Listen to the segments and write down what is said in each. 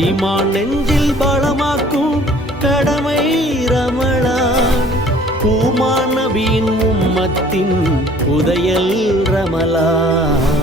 ஈமான் நெஞ்சில் பலமாக்கும் கடமை ரமலான். கூமான் நபியின் உம்மத்தின் புதையல் ரமலான்.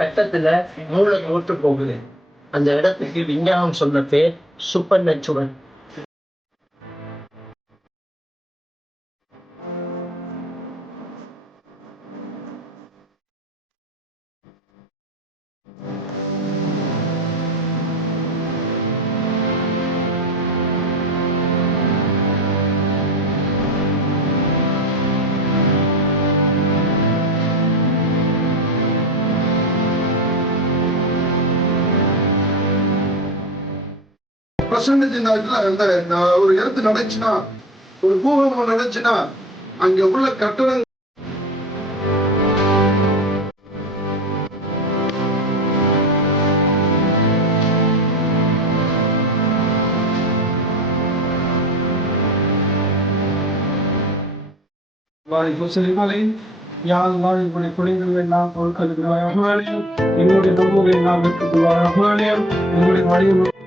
கட்டத்துல மூளை தோற்று போகுது. அந்த இடத்துக்கு விஞ்ஞானம் சொன்ன பேர் சூப்பர் நேச்சுரல். அந்த ஒரு இடத்து நடந்துச்சுன்னா, ஒரு பூகம்பம் நடந்துச்சுன்னா அங்க உள்ள கட்டணம் என்னுடைய குறைகளை எல்லாம் பொருட்களுக்கு என்னுடைய நம்புகளை எல்லாம் வெற்றுக்கொள்வாயாக. என்னுடைய வழியை